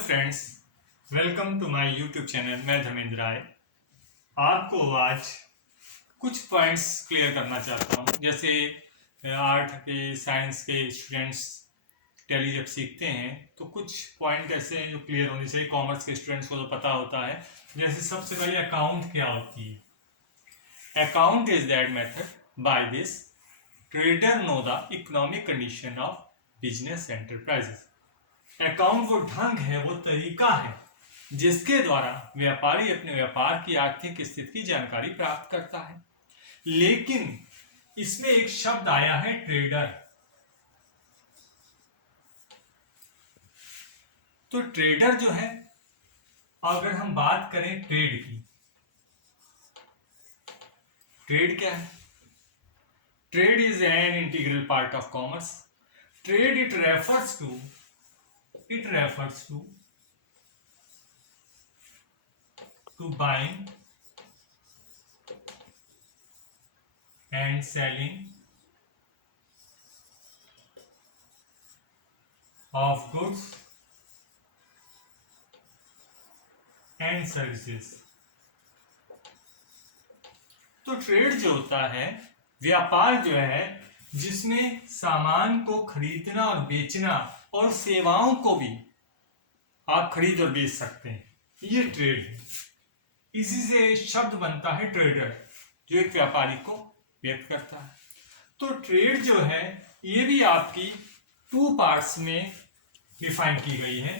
Friends, welcome to my YouTube channel. मैं धर्मेंद्र राय आपको आज कुछ पॉइंट्स क्लियर करना चाहता हूँ। जैसे आर्ट के साइंस के स्टूडेंट्स टैली जब सीखते हैं तो कुछ पॉइंट ऐसे हैं जो क्लियर होने चाहिए। कॉमर्स के स्टूडेंट्स को तो पता होता है। जैसे सबसे पहले अकाउंट क्या होती है। Account is that method by this trader know the economic condition of business enterprises. Account वो ढंग है, वो तरीका है जिसके द्वारा व्यापारी अपने व्यापार की आर्थिक स्थिति की जानकारी प्राप्त करता है। लेकिन इसमें एक शब्द आया है ट्रेडर। तो ट्रेडर जो है, अगर हम बात करें ट्रेड की, ट्रेड क्या है? Trade is an integral part of commerce. Trade it refers to buying and selling of goods and services। तो ट्रेड जो होता है, व्यापार जो है, जिसमें सामान को खरीदना और बेचना और सेवाओं को भी आप खरीद और बेच सकते हैं, ये ट्रेड है। इसी से शब्द बनता है ट्रेडर, जो एक व्यापारी को व्यक्त करता है। तो ट्रेड जो है, ये भी आपकी 2 पार्ट्स में डिफाइन की गई है।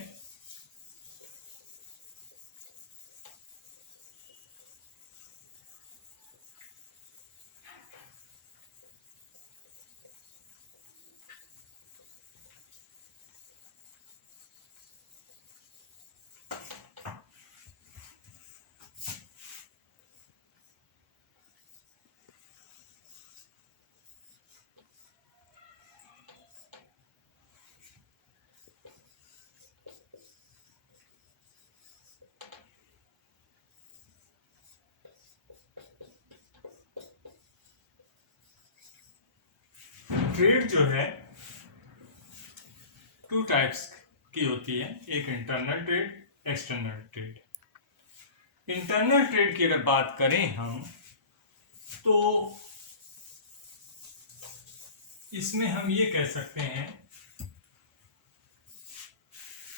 ट्रेड जो है 2 टाइप्स की होती है, एक internal trade, external trade. Internal trade की अगर बात करें हम, तो इसमें हम ये कह सकते हैं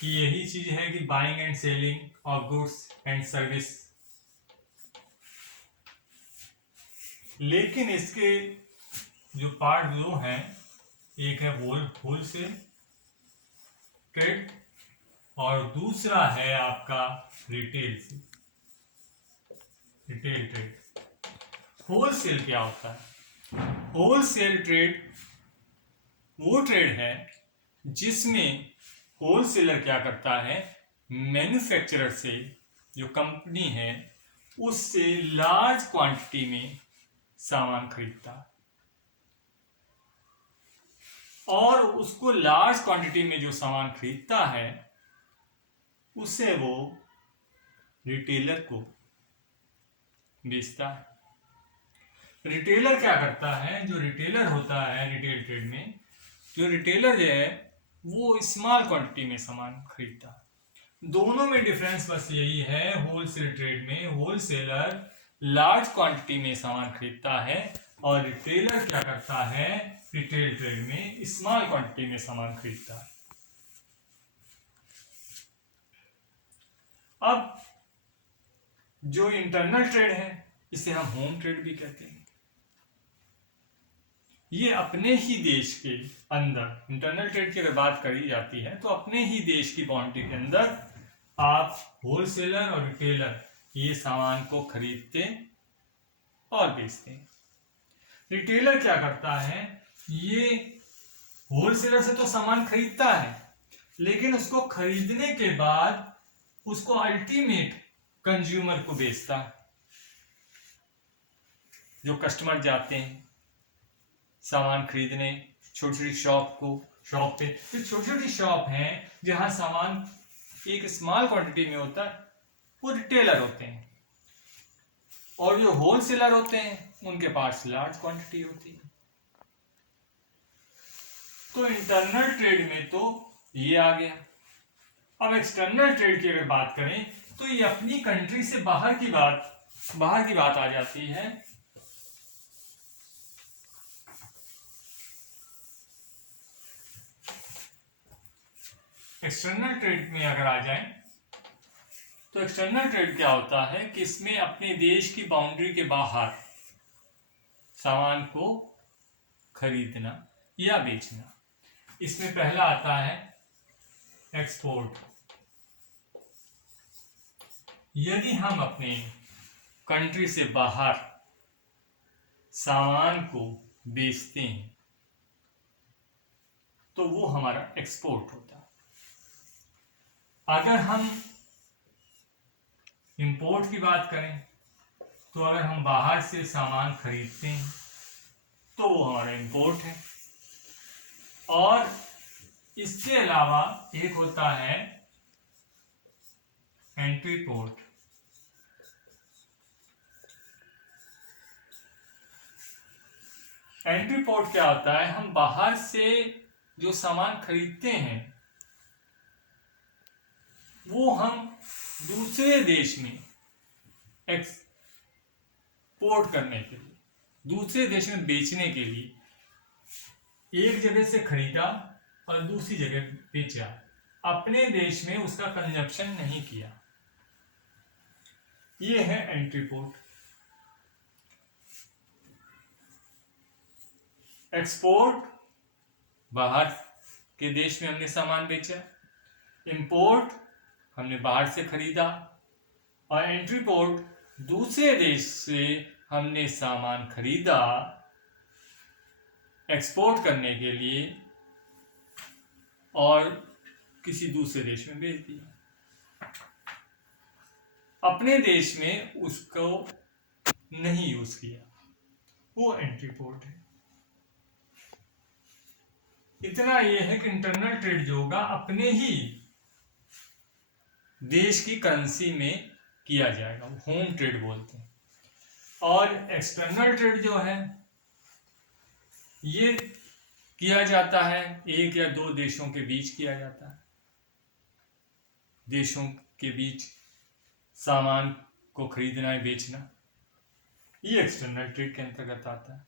कि यही चीज है कि buying and selling of goods and service. लेकिन इसके जो पार्ट दो हैं, एक है होलसेल ट्रेड और दूसरा है आपका रिटेल ट्रेड। होलसेल क्या होता है? होलसेल ट्रेड वो ट्रेड है जिसमें होलसेलर क्या करता है, मैन्युफैक्चरर से, जो कंपनी है, उससे लार्ज क्वांटिटी में सामान खरीदता है और उसको लार्ज क्वांटिटी में जो सामान खरीदता है उसे वो रिटेलर को बेचता है। रिटेलर क्या करता है? जो रिटेलर होता है रिटेल ट्रेड में, जो रिटेलर जो है वो स्मॉल क्वांटिटी में सामान खरीदता है। दोनों में डिफरेंस बस यही है, होलसेल ट्रेड में होलसेलर लार्ज क्वांटिटी में सामान खरीदता है और रिटेलर क्या करता है, रिटेल ट्रेड में स्मॉल क्वांटिटी में सामान खरीदता है। अब जो इंटरनल ट्रेड है, इसे हम होम ट्रेड भी कहते हैं। ये अपने ही देश के अंदर, इंटरनल ट्रेड की अगर बात करी जाती है तो अपने ही देश की बाउंड्री के अंदर आप होलसेलर और रिटेलर ये सामान को खरीदते और बेचते हैं। रिटेलर क्या करता है, ये होलसेलर से तो सामान खरीदता है, लेकिन उसको खरीदने के बाद उसको अल्टीमेट कंज्यूमर को बेचता है। जो कस्टमर जाते हैं सामान खरीदने छोटी छोटी शॉप पे, तो छोटी छोटी शॉप हैं जहां सामान एक स्मॉल क्वांटिटी में होता है, वो रिटेलर होते हैं, और जो होलसेलर होते हैं उनके पास लार्ज क्वांटिटी होती है। तो इंटरनल ट्रेड में तो ये आ गया। अब एक्सटर्नल ट्रेड की अगर बात करें तो ये अपनी कंट्री से बाहर की बात आ जाती है। एक्सटर्नल ट्रेड में अगर आ जाएं तो एक्सटर्नल ट्रेड क्या होता है कि इसमें अपने देश की बाउंड्री के बाहर सामान को खरीदना या बेचना। इसमें पहला आता है एक्सपोर्ट। यदि हम अपने कंट्री से बाहर सामान को बेचते हैं तो वो हमारा एक्सपोर्ट होता है। अगर हम इंपोर्ट की बात करें तो अगर हम बाहर से सामान खरीदते हैं तो वो हमारा इंपोर्ट है। और इसके अलावा एक होता है एंट्री पोर्ट। एंट्री पोर्ट क्या होता है, हम बाहर से जो सामान खरीदते हैं वो हम दूसरे देश में एक्सपोर्ट करने के लिए, दूसरे देश में बेचने के लिए एक जगह से खरीदा और दूसरी जगह बेचा, अपने देश में उसका कंजप्शन नहीं किया, ये है एंट्री पोर्ट। एक्सपोर्ट, बाहर के देश में हमने सामान बेचा। इंपोर्ट, हमने बाहर से खरीदा। और एंट्री पोर्ट, दूसरे देश से हमने सामान खरीदा एक्सपोर्ट करने के लिए और किसी दूसरे देश में बेच दिया, अपने देश में उसको नहीं यूज किया, वो एंट्री पोर्ट है। इतना ये है कि इंटरनल ट्रेड जो होगा अपने ही देश की करेंसी में किया जाएगा, वो होम ट्रेड बोलते हैं। और एक्सटर्नल ट्रेड जो है ये किया जाता है एक या दो देशों के बीच किया जाता है। देशों के बीच सामान को खरीदना या बेचना, ये एक्सटर्नल ट्रेड के अंतर्गत आता है।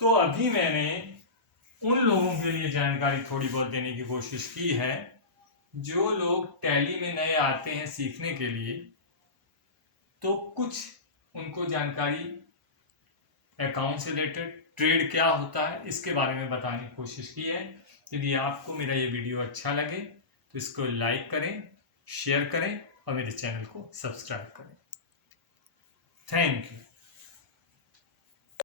तो अभी मैंने उन लोगों के लिए जानकारी थोड़ी बहुत देने की कोशिश की है जो लोग टैली में नए आते हैं सीखने के लिए, तो कुछ उनको जानकारी अकाउंट से रिलेटेड, ट्रेड क्या होता है इसके बारे में बताने की कोशिश की है। यदि आपको मेरा ये वीडियो अच्छा लगे तो इसको लाइक करें, शेयर करें और मेरे चैनल को सब्सक्राइब करें। Thank you.